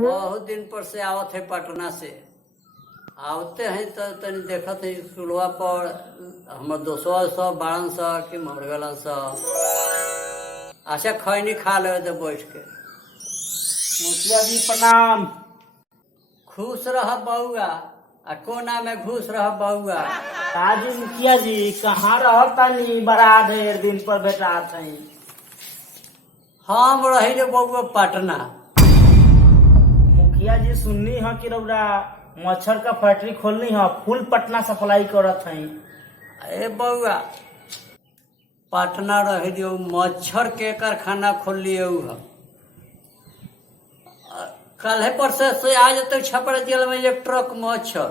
बहुत दिन पर से आवत है पटना से। आवते हैं तो तनी देखत है स्कूलवा पर हमर दोस्तवा सब बारन सा कि मर गलन सा। अच्छा खैनी खा ले तो बैठ के। मुखिया जी प्रणाम। खुश रह बउआ आ कोना में घुस रह बउआ। काजी मुखिया जी कहाँ रहतानी, बड़ा ढेर दिन पर भेटात हई। हम रही रे बउआ पटना। मुखिया जी सुननी है कि रउरा मच्छर का फैक्ट्री खोलनी है, फुल पटना सप्लाई करत हई। ए बउआ पटना रह दियो मच्छर के कारखाना खोल लिए कल पर से आ जाते छपरा जिला में एक ट्रक मच्छर।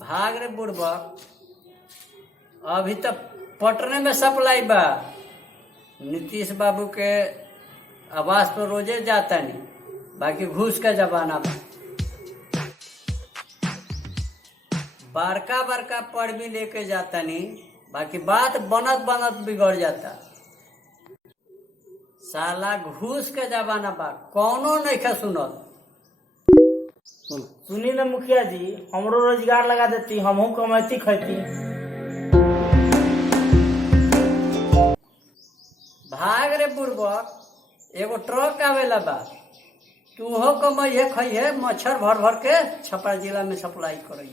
भाग रे बुढ़बा, अभी तक पटने में सप्लाई बा। नीतीश बाबू के आवास पर रोजे जाता नहीं, बाकी घूस का जमाना बा। बड़का बड़का पढ़ भी लेके जाता नहीं, बाकी बात बनत बनत बिगड़ जाता। साला घूस के जमाना बा, कौनो नहीं खा सुनल। सुनी ना मुखिया जी, हमरो रोजगार लगा देती, हमहू कमाती खैती। भाग रे बुढ़बा, एगो ट्रक आवेला बा, तूहो कमाइए खइहे, मच्छर भर भर के छपरा जिला में सप्लाई करी।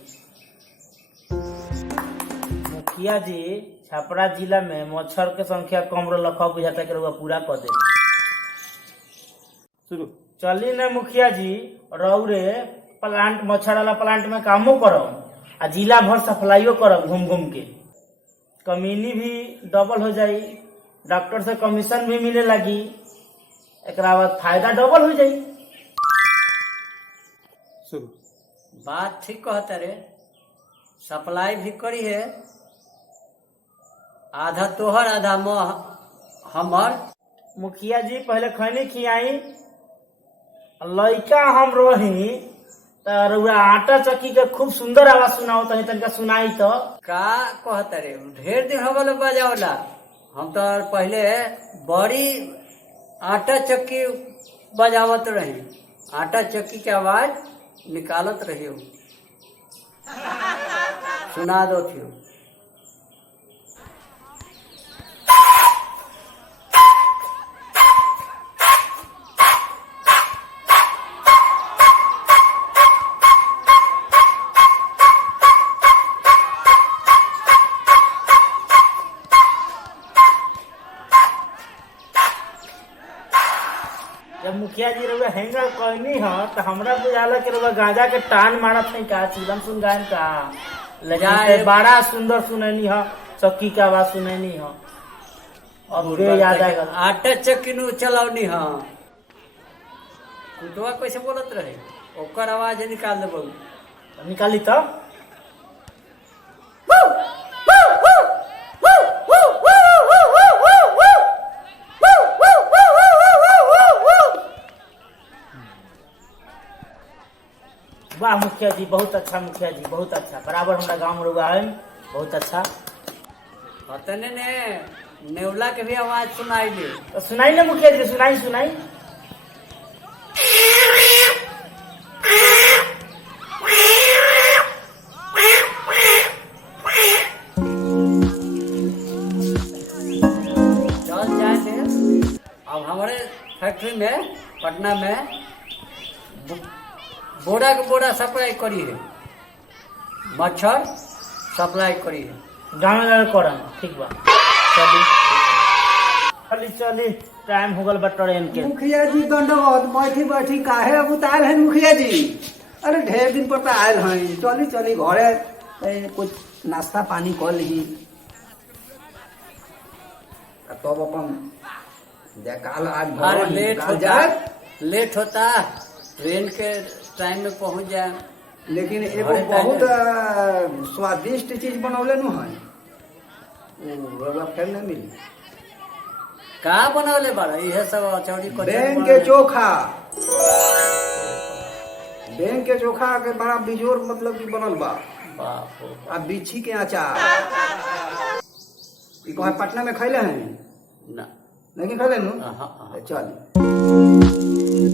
मुखिया जी छपरा जिला में मच्छर के संख्या कम रखा बुझाता कि रउआ पूरा कर दे। शुरू चली ना मुखिया जी, रउरे प्लांट मच्छर वाला प्लांट में कामो करब आ जिला भर सप्लाईओ करब घूम घूम के। कमीनी भी डबल हो जाई, डॉक्टर से कमीशन भी मिले लगी, एक बाद फायदा डबल हो जाई। शुरू बात ठीक कहता रे, सप्लाई भी करी है, आधा तोहर आधा हमर। मुखिया जी पहले खैनी खियाई, लइका हम रही त रउआ आटा चक्की के खूब सुंदर आवाज सुनाओ, तनी तनिका सुनाई तो। का कहता रे, ढेर दिन हो गल बजावला। हम तो पहले बड़ी आटा चक्की बजावत रही, आटा चक्की के आवाज निकालत रही। सुना दो थियो। जब मुखिया जी रउआ हैंगर कहनी है तो हमरा बुझाला कि रउआ गांजा के टान मारत है का, चिलम सुन गायन का। लेकिन बड़ा सुंदर सुनैनी है, चक्की का आवाज सुनैनी है। अब याद आएगा आटा चक्की नु चलावनी है। कुतवा कैसे बोलत रहे, ओकर आवाज निकाल दे बहू। निकाली तो वाह मुखिया जी, बहुत अच्छा मुखिया जी, बहुत अच्छा। बराबर हमारा गाँव में है, बहुत अच्छा। हतने ने नेवला के भी आवाज सुनाई दे तो सुनाई ना मुखिया जी, सुनाई सुनाई। चल जाए थे। अब हमारे फैक्ट्री में पटना में बोरा के बोरा सप्लाई करी है, मच्छर सप्लाई करी है। गाँव में करम ठीक बा। चली चली चली, टाइम हो गल बा ट्रेन के। मुखिया जी दंडवत, बैठी बैठी काहे अब उतार है मुखिया जी? अरे ढेर दिन पर आयल हैं, चली चली घरे कुछ नाश्ता पानी कर ली, तब अपन काल आज अरे लेट होता ट्रेन के टाइम में पहुंच जाए। लेकिन एगो बहुत स्वादिष्ट चीज बनौले नु है, वो फिर नहीं मिली। का बनौले बाड़ा? यह सब अचौड़ी बैंक के चोखा, बैंक के चोखा के बड़ा बिजोर मतलब कि बनल बा। बाप रे बाप। आ बिच्छी के अचार, ई कहाँ पटना में खैले हैं? ना नहीं खा लेनु हाँ, हाँ। चल